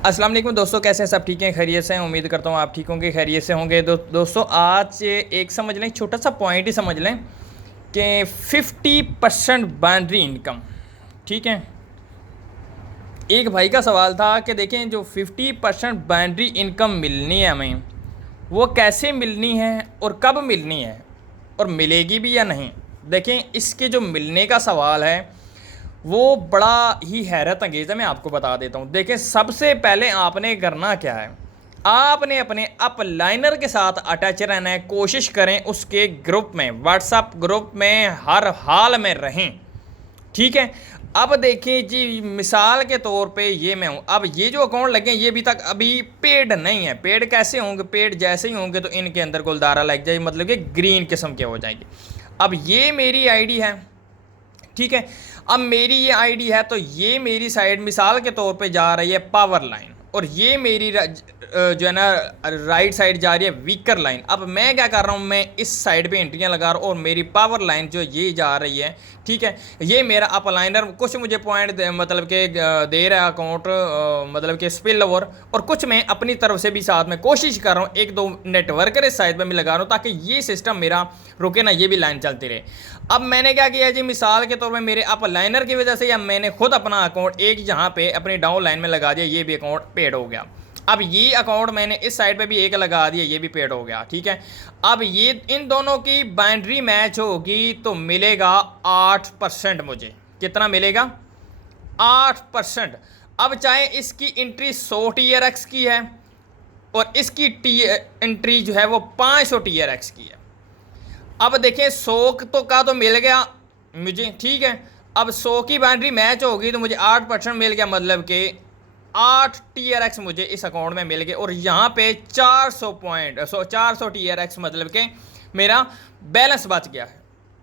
अस्सलाम वालेकुम दोस्तों, कैसे हैं? सब ठीक हैं? खैरियत से हैं? उम्मीद करता हूँ आप ठीक होंगे, खैरियत से होंगे। दोस्तों आज एक समझ लें, छोटा सा पॉइंट ही समझ लें कि 50% बाइनरी इनकम। ठीक है। एक भाई का सवाल था कि देखें, जो 50% बाइनरी इनकम मिलनी है हमें, वो कैसे मिलनी है और कब मिलनी है और मिलेगी भी या नहीं। देखें, इसके जो मिलने का सवाल है वो बड़ा ही हैरत अंगेज़ है। मैं आपको बता देता हूँ। देखें, सबसे पहले आपने करना क्या है, आपने अपने अपलाइनर के साथ अटैच रहना है। कोशिश करें उसके ग्रुप में, व्हाट्सअप ग्रुप में हर हाल में रहें। ठीक है। अब देखिए जी, मिसाल के तौर पे ये मैं हूँ। अब ये जो अकाउंट लगे ये अभी तक अभी पेड नहीं है। पेड कैसे होंगे? पेड जैसे ही होंगे तो इनके अंदर गुलदारा लग जाए, मतलब कि ग्रीन किस्म के हो जाएंगे। अब ये मेरी आईडी है। ठीक है। अब मेरी ये आईडी है तो ये मेरी साइड मिसाल के तौर पे जा रही है पावर लाइन, और ये मेरी जो है ना राइट साइड जा रही है वीकर लाइन। अब मैं क्या कर रहा हूँ, मैं इस साइड पे एंट्रियाँ लगा रहा हूँ और मेरी पावर लाइन जो ये जा रही है। ठीक है। ये मेरा अपलाइनर कुछ मुझे पॉइंट मतलब के दे रहा है अकाउंट, मतलब कि स्पिल ओवर, और कुछ मैं अपनी तरफ से भी साथ में कोशिश कर रहा हूँ, एक दो नेटवर्कर इस साइड पे मैं लगा रहा हूँ ताकि ये सिस्टम मेरा रुके ना, ये भी लाइन चलती रहे। अब मैंने क्या किया जी, मिसाल के तौर पे मेरे अपलाइनर की वजह से या मैंने खुद अपना अकाउंट एक यहाँ पे अपनी डाउन लाइन में लगा दिया, ये भी अकाउंट पेड हो गया। अब ये अकाउंट मैंने इस साइड पे भी एक लगा दिया, ये भी पेड हो गया। ठीक है। अब ये इन दोनों की बाइनरी मैच होगी तो मिलेगा 8%। मुझे कितना मिलेगा? 8%। अब चाहे इसकी एंट्री 100 TRX की है और इसकी एंट्री जो है वो 500 TRX की है। अब देखें, 100 का तो मिल गया मुझे। ठीक है। अब 100 की बाउंड्री मैच होगी तो मुझे 8% मिल गया, मतलब कि 8 TRX मुझे इस अकाउंट में मिल गए। और यहाँ पे 400 पॉइंट 400 TRX, मतलब कि मेरा बैलेंस बच गया है।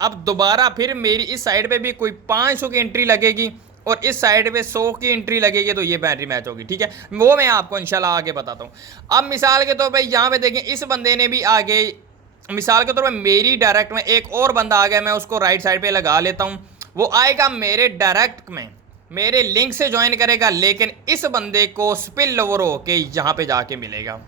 अब दोबारा फिर मेरी इस साइड पे भी कोई 500 की एंट्री लगेगी और इस साइड पे 100 की एंट्री लगेगी तो ये बाउंड्री मैच होगी। ठीक है। वो मैं आपको इंशाल्लाह आगे बताता हूँ। अब मिसाल के तौर पे यहाँ पे देखें, इस बंदे ने भी आगे, मिसाल के तौर पे मेरी डायरेक्ट में एक और बंदा आ गया, मैं उसको राइट साइड पे लगा लेता हूँ। वो आएगा मेरे डायरेक्ट में, मेरे लिंक से ज्वाइन करेगा, लेकिन इस बंदे को स्पिल ओवर होके यहाँ पे जाके मिलेगा।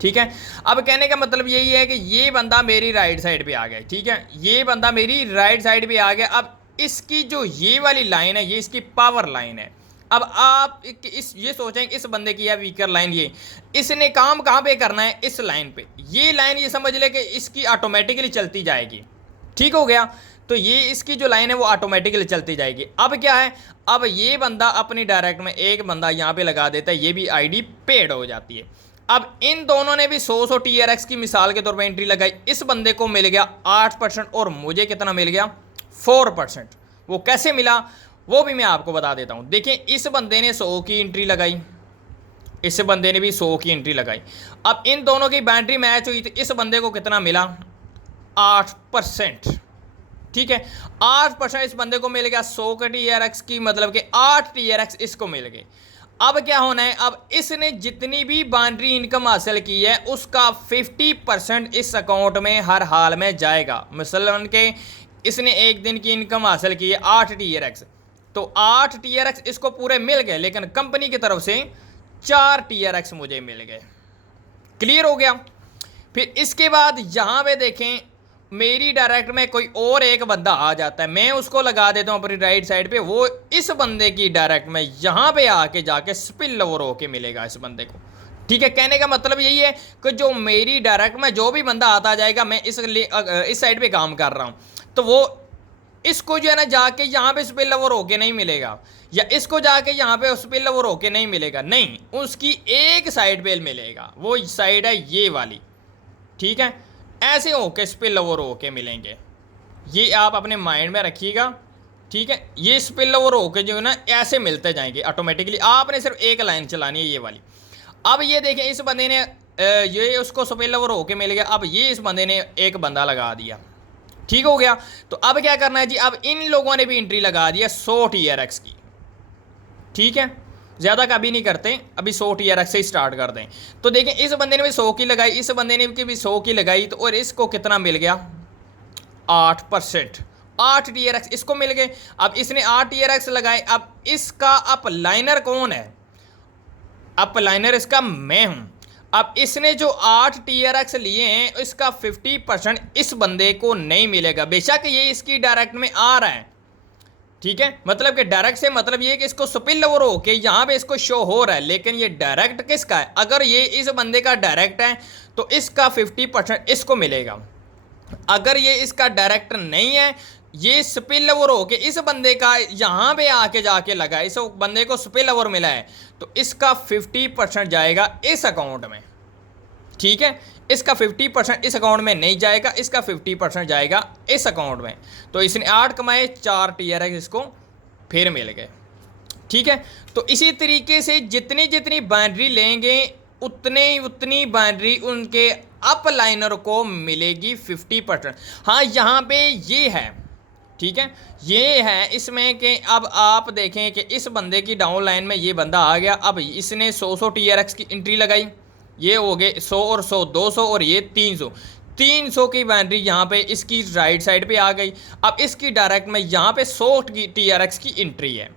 ठीक है। अब कहने का मतलब यही है कि ये बंदा मेरी राइट साइड पे आ गया। ठीक है। ये बंदा मेरी राइट साइड पे आ गया। अब इसकी जो ये वाली लाइन है ये इसकी पावर लाइन है। अब आप इस ये सोचें इस बंदे की है वीकर लाइन, ये इसने काम कहाँ पे करना है? इस लाइन पे। ये लाइन ये समझ ले कि इसकी ऑटोमेटिकली चलती जाएगी। ठीक हो गया। तो ये इसकी जो लाइन है वो ऑटोमेटिकली चलती जाएगी। अब क्या है, अब ये बंदा अपनी डायरेक्ट में एक बंदा यहाँ पे लगा देता है, ये भी आईडी पेड हो जाती है। अब इन दोनों ने भी 100 TRX की मिसाल के तौर पे एंट्री लगाई। इस बंदे को मिल गया 8% और मुझे कितना मिल गया? 4%। वो कैसे मिला वो भी मैं आपको बता देता हूँ। देखिए, इस बंदे ने 100 की एंट्री लगाई, इस बंदे ने भी 100 की एंट्री लगाई। अब इन दोनों की बाउंड्री मैच हुई तो इस बंदे को कितना मिला? 8%। ठीक है। 8% इस बंदे को मिल गया 100 का TRX की, मतलब कि 8 TRX इसको मिल गए। अब क्या होना है, अब इसने जितनी भी बाउंड्री इनकम हासिल की है उसका 50% इस अकाउंट में हर हाल में जाएगा। मसलन के इसने एक दिन की इनकम हासिल की है 8 TRX, तो 8 TRX इसको पूरे मिल गए, लेकिन कंपनी की तरफ से 4 TRX मुझे मिल गए। क्लियर हो गया। फिर इसके बाद यहाँ पे देखें, मेरी डायरेक्ट में कोई और एक बंदा आ जाता है, मैं उसको लगा देता हूँ अपनी राइट साइड पे। वो इस बंदे की डायरेक्ट में यहाँ पे आके जाके स्पिल ओवर होके मिलेगा इस बंदे को। ठीक है। कहने का मतलब यही है कि जो मेरी डायरेक्ट में जो भी बंदा आता जाएगा, मैं इस साइड पे काम कर रहा हूँ, तो वो इसको जो है ना जाके यहाँ पे स्पिल ओवर होके नहीं मिलेगा, या इसको जाके यहाँ पे स्पिल ओवर होके नहीं मिलेगा, नहीं, उसकी एक साइड पे मिलेगा। वो साइड है ये वाली। ठीक है। ऐसे होके स्पिल ओवर होके मिलेंगे, ये आप अपने माइंड में रखिएगा। ठीक है। ये स्पिल ओवर होके जो है ना ऐसे मिलते जाएंगे ऑटोमेटिकली। आपने सिर्फ एक लाइन चलानी है, ये वाली। अब ये देखें, इस बंदे ने ये उसको स्पिल ओवर होके मिल गया। अब ये इस बंदे ने एक बंदा लगा दिया। ठीक हो गया। तो अब क्या करना है जी, अब इन लोगों ने भी एंट्री लगा दिया 100 TRX की। ठीक है। ज़्यादा का भी नहीं करते, अभी 100 TRX से ही स्टार्ट कर दें। तो देखें, इस बंदे ने भी 100 की लगाई, इस बंदे ने भी 100 की लगाई, तो और इसको कितना मिल गया? 8%। 8 TRX इसको मिल गए। अब इसने 8 TRX लगाए। अब इसका अप लाइनर कौन है? अपलाइनर इसका मैं हूँ। अब इसने जो 8 TRX लिए हैं इसका 50% इस बंदे को नहीं मिलेगा, बेशक ये इसकी डायरेक्ट में आ रहा है, ठीक है। मतलब कि डायरेक्ट से मतलब ये कि इसको स्पिल ओवर हो के यहाँ पे इसको शो हो रहा है, लेकिन ये डायरेक्ट किसका है? अगर ये इस बंदे का डायरेक्ट है तो इसका 50% इसको मिलेगा। अगर ये इसका डायरेक्ट नहीं है, ये स्पिल ओवर हो के इस बंदे का यहाँ पे आके जाके लगा, इस बंदे को स्पिल ओवर मिला है, तो इसका 50% जाएगा इस अकाउंट में, ठीक है। इसका 50% इस अकाउंट में नहीं जाएगा, इसका 50% जाएगा इस अकाउंट में। तो इसने 8 कमाए, 4 TRX इसको फिर मिल गए, ठीक है। तो इसी तरीके से जितनी जितनी बाउंड्री लेंगे उतनी बाउंड्री उनके अपलाइनर को मिलेगी 50%। हाँ, यहाँ पे ये है, ठीक है, ये है इसमें कि अब आप देखें कि इस बंदे की डाउन लाइन में ये बंदा आ गया, अब इसने 100 TRX की एंट्री लगाई, ये हो गए 100 और 100 200 और ये 300 की बाउंड्री यहाँ पे इसकी राइट साइड पे आ गई। अब इसकी डायरेक्ट में यहाँ पे 100 की TRX की एंट्री है,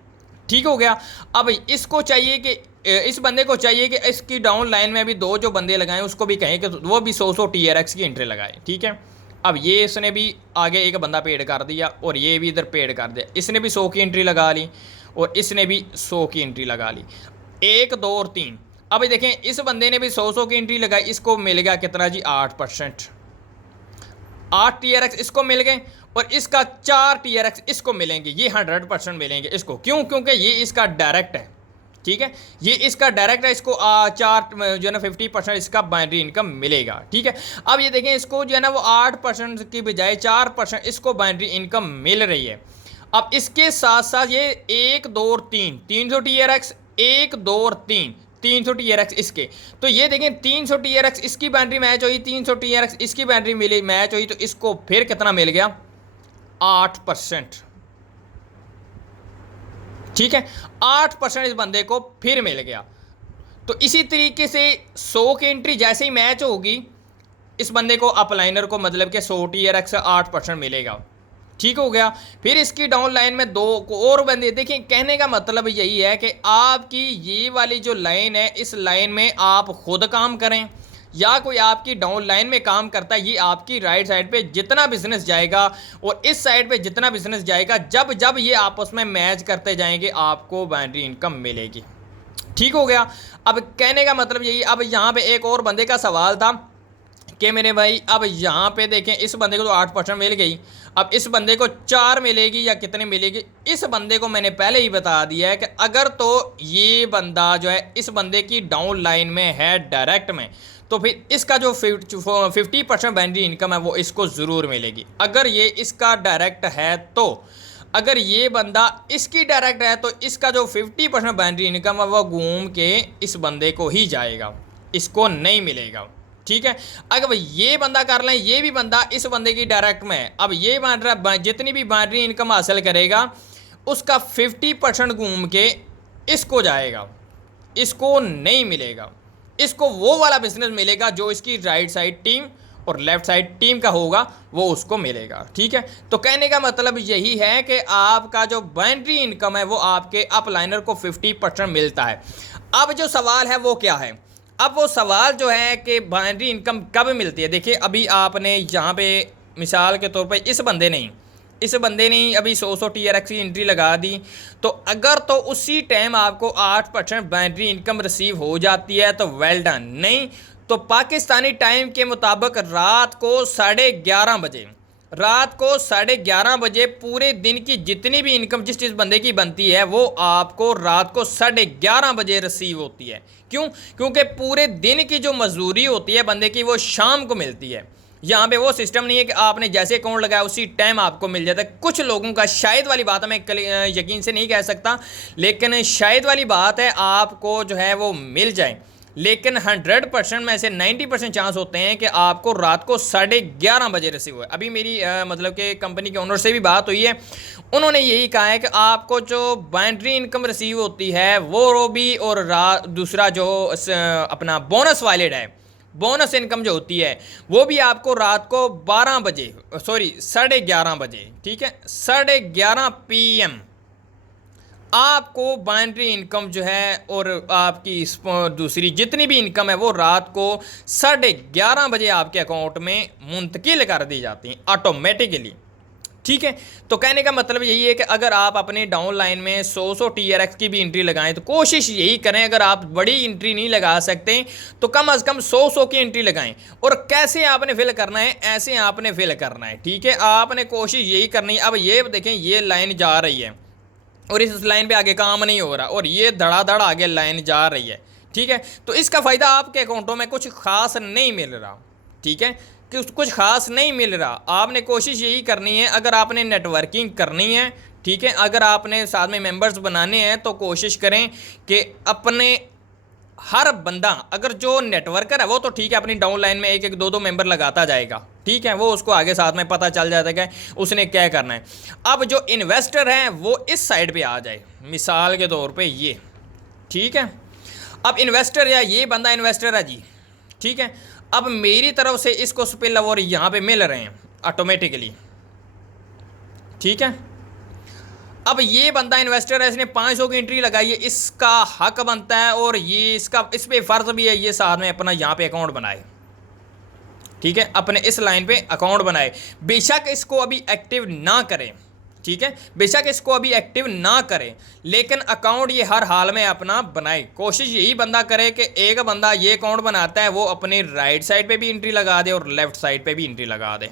ठीक हो गया। अब इसको चाहिए कि इस बंदे को चाहिए कि इसकी डाउन लाइन में भी दो जो बंदे लगाएं उसको भी कहें कि वो भी 100 TRX की एंट्री लगाए, ठीक है। अब ये इसने भी आगे एक बंदा पेड कर दिया और ये भी इधर पेड कर दिया, इसने भी 100 की एंट्री लगा ली और इसने भी 100 की एंट्री लगा ली, 1 2 और 3। अब देखें इस बंदे ने भी 100 की एंट्री लगाई, इसको मिल गया कितना जी? 8%, 8 TRX इसको मिल गए और इसका 4 TRX इसको मिलेंगे, ये 100% मिलेंगे इसको। क्यों? क्योंकि ये इसका डायरेक्ट है, ठीक है, ये इसका डायरेक्ट है, इसको 4 जो है ना 50% इसका बाइनरी इनकम मिलेगा, ठीक है। अब ये देखें इसको जो है ना वो 8% की बजाय 4% इसको बाइनरी इनकम मिल रही है। अब इसके साथ साथ ये 1 2 और 3 300 TRX, 1 2 और 300 TRX इसके, तो ये देखें 300 TRX इसकी बाउंड्री मैच हुई, 300 TRX इसकी बाउंड्री मिली मैच हुई, तो इसको फिर कितना मिल गया? 8%, ठीक है, 8% इस बंदे को फिर मिल गया। तो इसी तरीके से 100 की एंट्री जैसे ही मैच होगी इस बंदे को अपलाइनर को, मतलब कि 100 TRX 8% मिलेगा, ठीक हो गया। फिर इसकी डाउन लाइन में 2 और बंदे, देखिए कहने का मतलब यही है कि आपकी ये वाली जो लाइन है इस लाइन में आप खुद काम करें या कोई आपकी डाउन लाइन में काम करता है, ये आपकी राइट साइड पे जितना बिजनेस जाएगा और इस साइड पे जितना बिजनेस जाएगा, जब जब ये आपस में मैच करते जाएंगे आपको बाउंड्री इनकम मिलेगी, ठीक हो गया। अब कहने का मतलब यही। अब यहाँ पे एक और बंदे का सवाल था कि मेरे भाई अब यहाँ पे देखें इस बंदे को तो 8% मिल गई, अब इस बंदे को 4 मिलेगी या कितने मिलेगी? इस बंदे को मैंने पहले ही बता दिया है कि अगर तो ये बंदा जो है इस बंदे की डाउन लाइन में है डायरेक्ट में, तो फिर इसका जो 50% बाइनरी इनकम है वो इसको ज़रूर मिलेगी। अगर ये इसका डायरेक्ट है तो, अगर ये बंदा इसकी डायरेक्ट है तो इसका जो 50% बाइनरी इनकम है वो घूम के इस बंदे को ही जाएगा, इसको नहीं मिलेगा, ठीक है। अगर ये बंदा कर लें, ये भी बंदा इस बंदे की डायरेक्ट में है, अब ये जितनी भी बाइनरी इनकम हासिल करेगा उसका 50% घूम के इसको जाएगा, इसको नहीं मिलेगा, इसको वो वाला बिजनेस मिलेगा जो इसकी राइट साइड टीम और लेफ्ट साइड टीम का होगा वो उसको मिलेगा, ठीक है। तो कहने का मतलब यही है कि आपका जो बाइनरी इनकम है वो आपके अपलाइनर को 50% मिलता है। अब जो सवाल है वो क्या है? अब वो सवाल जो है कि बाइनरी इनकम कब मिलती है। देखिए अभी आपने यहाँ पे मिसाल के तौर पे इस बंदे ने अभी 100 TRX की एंट्री लगा दी, तो अगर तो उसी टाइम आपको 8% बाइनरी इनकम रिसीव हो जाती है तो वेल डन, नहीं तो पाकिस्तानी टाइम के मुताबिक रात को 11:30 बजे पूरे दिन की जितनी भी इनकम जिस बंदे की बनती है वो आपको रात को 11:30 बजे रिसीव होती है। क्यों? क्योंकि पूरे दिन की जो मजदूरी होती है बंदे की वो शाम को मिलती है। यहाँ पे वो सिस्टम नहीं है कि आपने जैसे अकाउंट लगाया उसी टाइम आपको मिल जाता है। कुछ लोगों का, शायद वाली बात है, मैं यकीन से नहीं कह सकता, लेकिन शायद वाली बात है आपको जो है वो मिल जाए, लेकिन 100% में से 90% चांस होते हैं कि आपको रात को 11:30 बजे रिसीव हुआ। अभी मेरी मतलब कि कंपनी के ओनर से भी बात हुई है, उन्होंने यही कहा है कि आपको जो बाइनरी इनकम रिसीव होती है वो भी, और दूसरा जो अपना बोनस वालिड है, बोनस इनकम जो होती है वो भी आपको रात को 11:30 बजे, ठीक है, 11:30 PM आपको बाइनरी इनकम जो है और आपकी दूसरी जितनी भी इनकम है वो रात को 11:30 बजे आपके अकाउंट में मुंतकिल कर दी जाती हैं ऑटोमेटिकली। ठीक है, तो कहने का मतलब यही है कि अगर आप अपने डाउन लाइन में 100 TRX की भी एंट्री लगाएं तो कोशिश यही करें, अगर आप बड़ी एंट्री नहीं लगा सकते तो कम से कम 100 की एंट्री लगाएं। और कैसे आपने फिल करना है, ऐसे आपने फिल करना है। ठीक है, आपने कोशिश यही करनी है। अब ये देखें, ये लाइन जा रही है और इस लाइन पे आगे काम नहीं हो रहा और ये धड़ाधड़ आगे लाइन जा रही है। ठीक है, तो इसका फ़ायदा आपके अकाउंटों में कुछ खास नहीं मिल रहा। ठीक है, कि कुछ खास नहीं मिल रहा। आपने कोशिश यही करनी है, अगर आपने नेटवर्किंग करनी है, ठीक है, अगर आपने साथ में मेंबर्स बनाने हैं तो कोशिश करें कि अपने हर बंदा, अगर जो नेटवर्कर है वो तो ठीक है, अपनी डाउन लाइन में एक एक दो दो मेंबर लगाता जाएगा। ठीक है, वो उसको आगे साथ में पता चल जाता है कि उसने क्या करना है। अब जो इन्वेस्टर हैं वो इस साइड पे आ जाए, मिसाल के तौर पे ये। ठीक है, अब इन्वेस्टर या ये बंदा इन्वेस्टर है जी। ठीक है, अब मेरी तरफ से इसको स्पिल ओवर यहाँ पे मिल रहे हैं ऑटोमेटिकली। ठीक है, अब ये बंदा इन्वेस्टर है, इसने 500 की एंट्री लगाई है, इसका हक बनता है और ये इसका इस पे फ़र्ज भी है ये साथ में अपना यहाँ पे अकाउंट बनाए। ठीक है, अपने इस लाइन पे अकाउंट बनाए, बेशक इसको अभी एक्टिव ना करें। ठीक है, बेशक इसको अभी एक्टिव ना करें, लेकिन अकाउंट ये हर हाल में अपना बनाए। कोशिश यही बंदा करे कि एक बंदा ये अकाउंट बनाता है वो अपने राइट साइड पे भी एंट्री लगा दे और लेफ्ट साइड पे भी एंट्री लगा दे।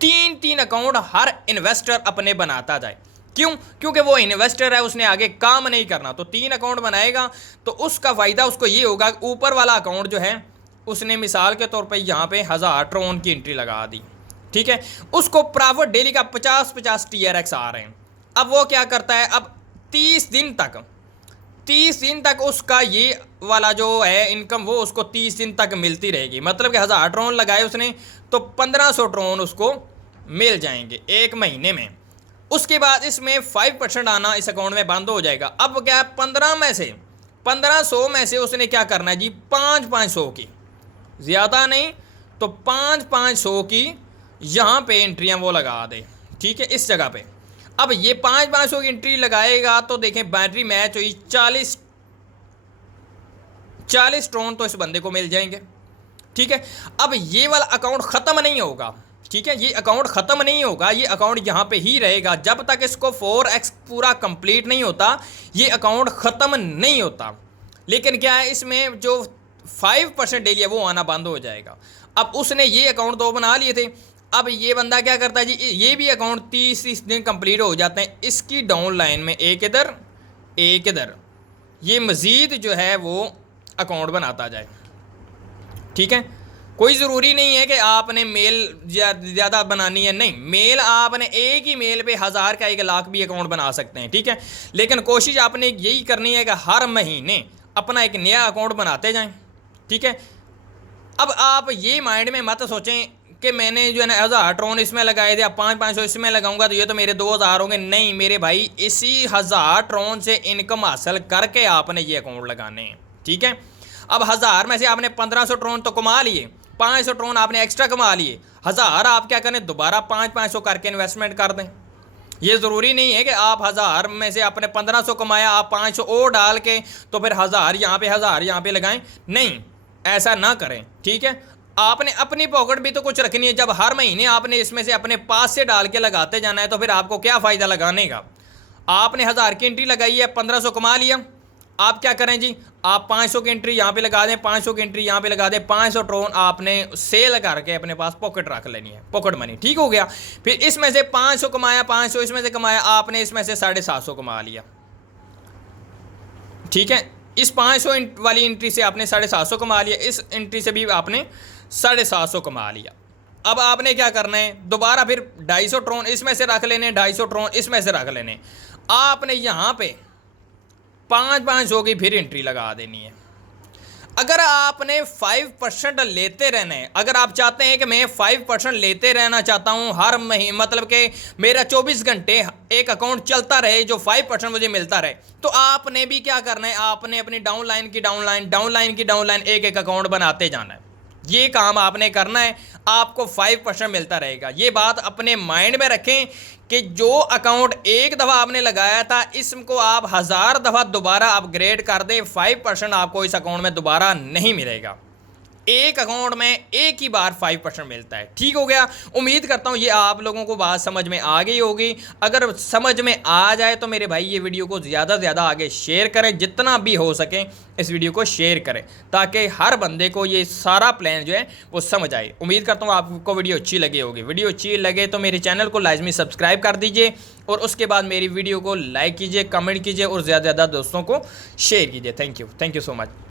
3 अकाउंट हर इन्वेस्टर अपने बनाता जाए। क्यों? क्योंकि वो इन्वेस्टर है, उसने आगे काम नहीं करना। तो 3 अकाउंट बनाएगा तो उसका फ़ायदा उसको ये होगा, ऊपर वाला अकाउंट जो है उसने मिसाल के तौर पे यहाँ पे 1000 ट्रोन की एंट्री लगा दी। ठीक है, उसको प्रॉफिट डेली का 50 TRX आ रहे हैं। अब वो क्या करता है, अब 30 दिन तक उसका ये वाला जो है इनकम वो उसको 30 दिन तक मिलती रहेगी। मतलब कि 1000 ट्रोन लगाए उसने तो 1500 ट्रोन उसको मिल जाएंगे एक महीने में। उसके बाद इसमें 5% आना इस अकाउंट में बंद हो जाएगा। अब क्या है, 1500 में से उसने क्या करना है जी, 500 की, ज़्यादा नहीं तो 500 की यहाँ पे एंट्रियाँ वो लगा दे। ठीक है, इस जगह पे अब ये 500 की एंट्री लगाएगा तो देखें बैटरी मैच हुई, 40 ट्रोन तो इस बंदे को मिल जाएंगे। ठीक है, अब ये वाला अकाउंट ख़त्म नहीं होगा। ठीक है, ये अकाउंट ख़त्म नहीं होगा, ये अकाउंट यहाँ पे ही रहेगा जब तक इसको 4x पूरा कंप्लीट नहीं होता, ये अकाउंट ख़त्म नहीं होता। लेकिन क्या है, इसमें जो 5% डेली है वो आना बंद हो जाएगा। अब उसने ये अकाउंट 2 बना लिए थे, अब ये बंदा क्या करता है जी, ये भी अकाउंट 30 दिन कंप्लीट हो जाते हैं। इसकी डाउन लाइन में एक इधर एक इधर, ये मज़ीद जो है वो अकाउंट बनाता जाए। ठीक है, कोई ज़रूरी नहीं है कि आपने मेल ज़्यादा बनानी है, नहीं, मेल आपने एक ही मेल पे 1000 का 1 लाख भी अकाउंट बना सकते हैं। ठीक है, लेकिन कोशिश आपने यही करनी है कि हर महीने अपना एक नया अकाउंट बनाते जाएं। ठीक है, अब आप ये माइंड में मत सोचें कि मैंने जो है ना 1000 ट्रोन इसमें लगाए थे, अब 500 इसमें लगाऊंगा तो ये तो मेरे 2000 होंगे। नहीं मेरे भाई, इसी 1000 ट्रोन से इनकम हासिल करके आपने ये अकाउंट लगाने हैं। ठीक है, अब 1000 में से आपने 1500 ट्रोन तो कमा लिए, 500 ट्रोन आपने एक्स्ट्रा कमा लिए, 1000 आप क्या करें, दोबारा 500 करके इन्वेस्टमेंट कर दें। ये ज़रूरी नहीं है कि आप 1000 में से आपने 1500 कमाया, आप 500 और डाल के तो फिर 1000 यहाँ पे लगाएं। नहीं, ऐसा ना करें। ठीक है, आपने अपनी पॉकेट भी तो कुछ रखनी है। जब हर महीने आपने इसमें से अपने पास से डाल के लगाते जाना है तो फिर आपको क्या फ़ायदा लगाने का। आपने 1000 की एंट्री लगाई है, 1500 कमा लिया, आप क्या करें जी, आप 500 की एंट्री यहाँ पे लगा दें, 500 की एंट्री यहाँ पे लगा दें, 500 ट्रोन आपने सेल करके अपने पास पॉकेट रख लेनी है, पॉकेट मनी। ठीक हो गया, फिर इसमें से 500 कमाया, 500 इसमें से कमाया, आपने इसमें से 750 कमा लिया। ठीक है, इस 500 वाली एंट्री से आपने 750 कमा लिया, इस एंट्री से भी आपने 750 कमा लिया। अब आपने क्या करना है, दोबारा फिर 250 ट्रोन इसमें से रख लेने, 250 ट्रोन इसमें से रख लेने। आपने यहाँ पे 500 की फिर एंट्री लगा देनी है। अगर आपने 5% लेते रहना है, अगर आप चाहते हैं कि मैं 5% लेते रहना चाहता हूँ हर महीने, मतलब कि मेरा 24 घंटे एक अकाउंट चलता रहे जो 5% मुझे मिलता रहे, तो आपने भी क्या करना है, आपने अपनी डाउन लाइन की डाउन लाइन एक एक अकाउंट बनाते जाना है। ये काम आपने करना है, आपको 5% मिलता रहेगा। ये बात अपने माइंड में रखें कि जो अकाउंट एक दफ़ा आपने लगाया था, इसको आप 1000 दफ़ा दोबारा अपग्रेड कर दें, 5% आपको इस अकाउंट में दोबारा नहीं मिलेगा। एक अकाउंट में एक ही बार 5% मिलता है। ठीक हो गया। उम्मीद करता हूँ ये आप लोगों को बात समझ में आ गई होगी। अगर समझ में आ जाए तो मेरे भाई ये वीडियो को ज़्यादा से ज़्यादा आगे शेयर करें, जितना भी हो सके इस वीडियो को शेयर करें, ताकि हर बंदे को ये सारा प्लान जो है वो समझ आए। उम्मीद करता हूँ आपको वीडियो अच्छी लगी होगी। वीडियो अच्छी लगे तो मेरे चैनल को लाजमी सब्सक्राइब कर दीजिए और उसके बाद मेरी वीडियो को लाइक कीजिए, कमेंट कीजिए और ज़्यादा से ज़्यादा दोस्तों को शेयर कीजिए। Thank you so much.